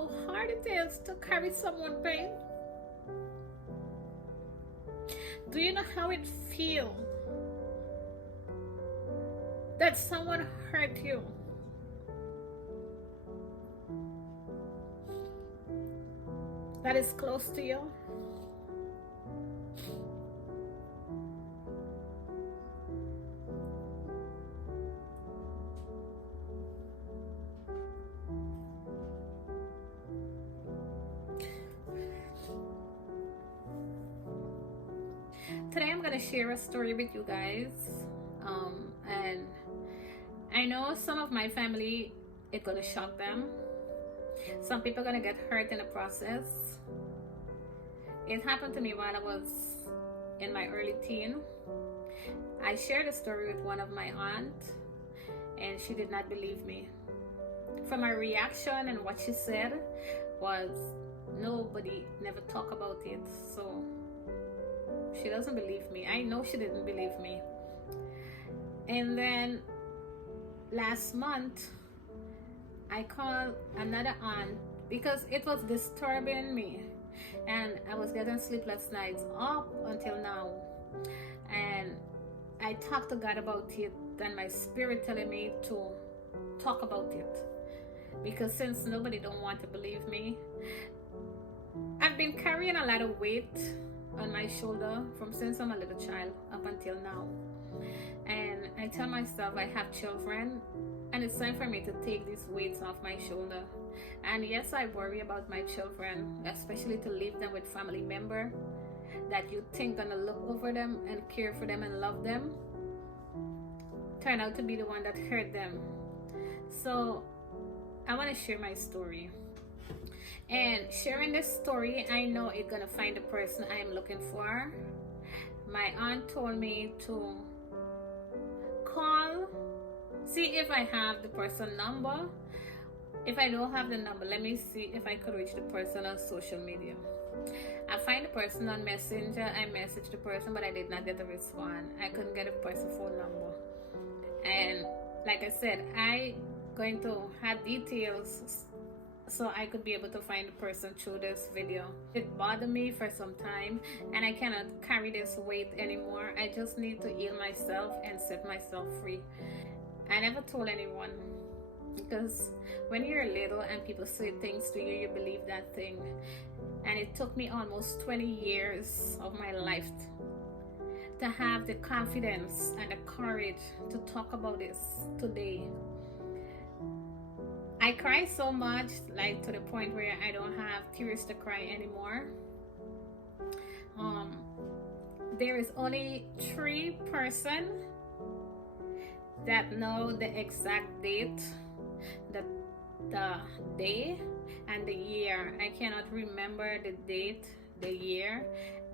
how hard it is to carry someone's pain? Do you know how it feels that someone hurt you? That is close to you? Today I'm gonna share a story with you guys, and I know some of my family, it's gonna shock them. Some people are gonna get hurt in the process. It happened to me while I was in my early teen. I shared a story with one of my aunts, and she did not believe me. From her reaction and what she said was, nobody never talk about it, so she doesn't believe me. I know she didn't believe me. And then last month I called another aunt because it was disturbing me, and I was getting sleepless nights up until now. And I talked to God about it, and my spirit telling me to talk about it, because since nobody don't want to believe me, I've been carrying a lot of weight on my shoulder from since I'm a little child up until now. And I tell myself I have children, and it's time for me to take these weights off my shoulder. And yes, I worry about my children, especially to leave them with family member that you think gonna look over them and care for them and love them, turn out to be the one that hurt them. So I want to share my story. And sharing this story, I know it's gonna find the person I am looking for. My aunt told me to call, see if I have the person number. If I don't have the number, let me see if I could reach the person on social media. I find the person on Messenger. I messaged the person, but I did not get a response. I couldn't get a person's phone number. And like I said, I going to have details so I could be able to find the person through this video. It bothered me for some time, and I cannot carry this weight anymore. I just need to heal myself and set myself free. I never told anyone, because when you're little and people say things to you, you believe that thing. And it took me almost 20 years of my life to have the confidence and the courage to talk about this today. I cry so much, like to the point where I don't have tears to cry anymore. There is only 3 persons that know the exact date, the day and the year. I cannot remember the date, the year,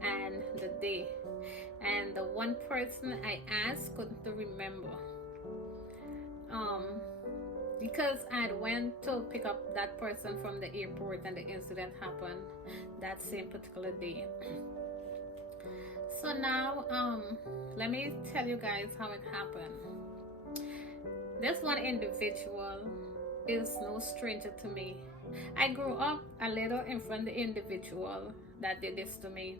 and the day. And the one person I asked couldn't remember. Because I went to pick up that person from the airport, and the incident happened that same particular day. So now, let me tell you guys how it happened. This one individual is no stranger to me. I grew up a little in front of the individual that did this to me.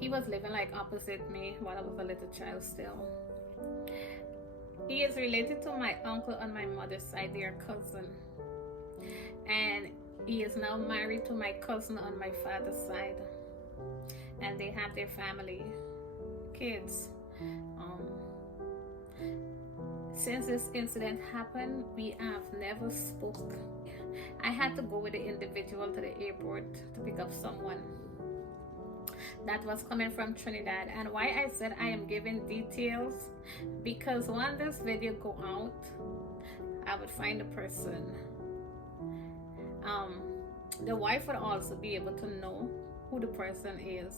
He was living like opposite me while I was a little child still. He is related to my uncle on my mother's side, their cousin. And he is now married to my cousin on my father's side. And they have their family, kids. Since this incident happened, we have never spoke. I had to go with the individual to the airport to pick up someone that was coming from Trinidad. And why I said I am giving details, because when this video go out, I would find the person. The wife would also be able to know who the person is.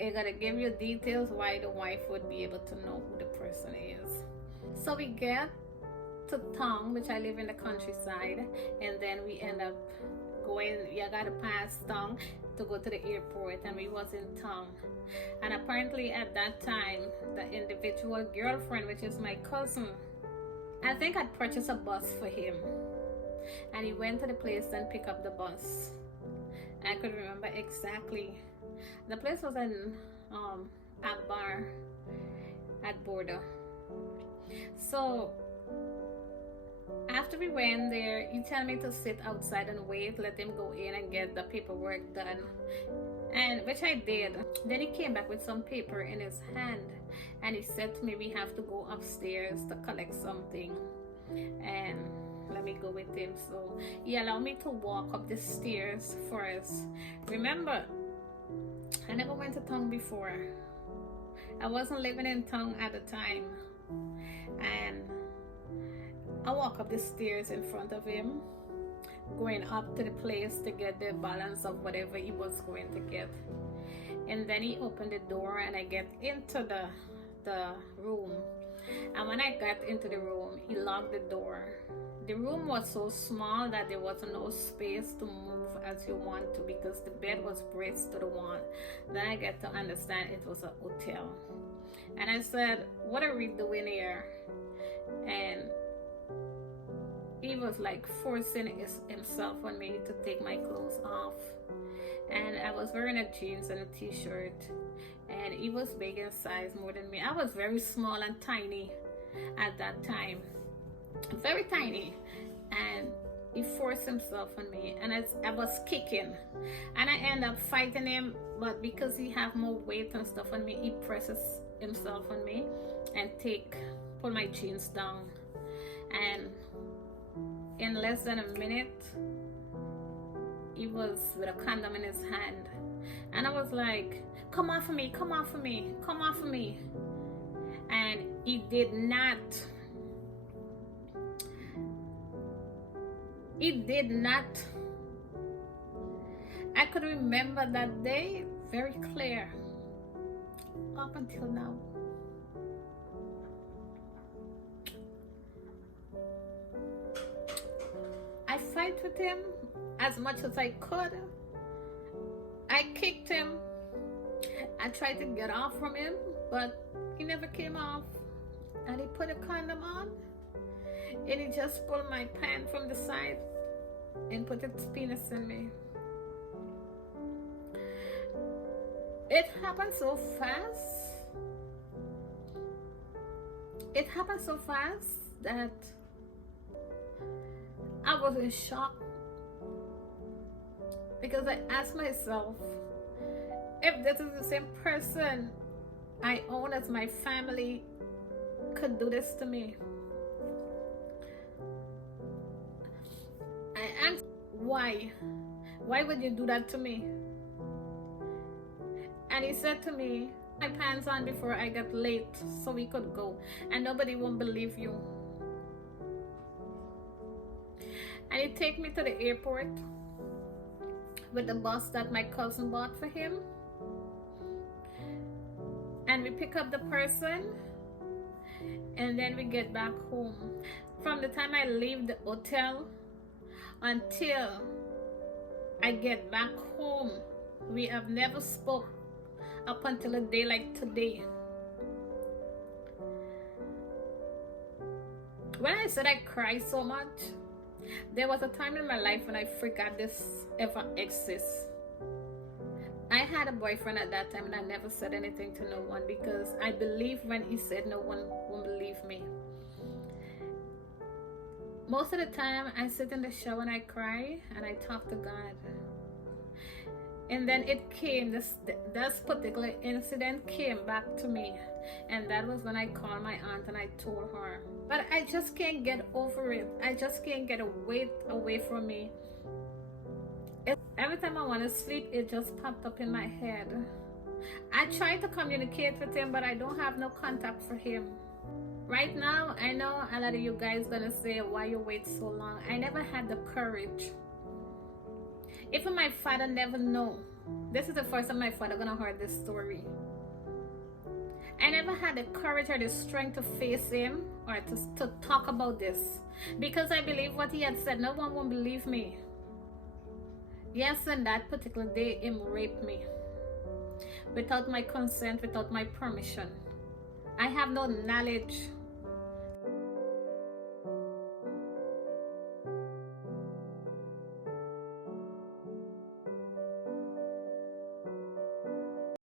I gotta give you details why the wife would be able to know who the person is. So we get to town, which I live in the countryside, and then we end up going, you gotta pass town to go to the airport, and we was in town. And apparently at that time, the individual girlfriend, which is my cousin, I think I'd purchased a bus for him, and he went to the place and picked up the bus. I could remember exactly. The place was in a bar at Border. So after we went there, he told me to sit outside and wait, let him go in and get the paperwork done, and which I did. Then he came back with some paper in his hand, and he said to me, we have to go upstairs to collect something, and let me go with him. So he allowed me to walk up the stairs first. Remember, I never went to town before. I wasn't living in town at the time, and I walk up the stairs in front of him, going up to the place to get the balance of whatever he was going to get. And then he opened the door and I get into the room. And when I got into the room, he locked the door. The room was so small that there was no space to move as you want to, because the bed was braced to the wall. Then I get to understand it was a hotel. And I said, what are we doing here? And he was like forcing himself on me to take my clothes off. And I was wearing a jeans and a t-shirt, and he was big in size, more than me. I was very small and tiny at that time, very tiny, and he forced himself on me, and I was kicking, and I ended up fighting him. But because he have more weight and stuff on me, he presses himself on me and pull my jeans down, and in less than a minute he was with a condom in his hand, and I was like, come off of me, come off of me, come off of me. And he did not I could remember that day very clear up until now. I fight with him as much as I could. I kicked him. I tried to get off from him, but he never came off. And he put a condom on, and he just pulled my pant from the side and put his penis in me. It happened so fast. It happened so fast that I was in shock, because I asked myself, if this is the same person I own as my family could do this to me. I asked, why? Why would you do that to me? And he said to me, my pants on before I got late so we could go, and nobody won't believe you. And he take me to the airport with the bus that my cousin bought for him, and we pick up the person, and then we get back home. From the time I leave the hotel until I get back home, we have never spoke up until a day like today. When I said I cried so much, there was a time in my life when I forgot this ever exists. I had a boyfriend at that time, and I never said anything to no one, because I believed when he said no one won't believe me. Most of the time I sit in the shower and I cry and I talk to God. And then it came, this particular incident came back to me, and that was when I called my aunt and I told her. But I just can't get over it. I just can't get away from me. Every time I want to sleep, it just popped up in my head. I try to communicate with him, but I don't have no contact for him. Right now, I know a lot of you guys gonna say, why you wait so long? I never had the courage. Even my father never know. This is the first time my father gonna hear this story. I never had the courage or the strength to face him or to talk about this, because I believe what he had said, no one won't believe me. Yes, and that particular day, him raped me without my consent, without my permission. I have no knowledge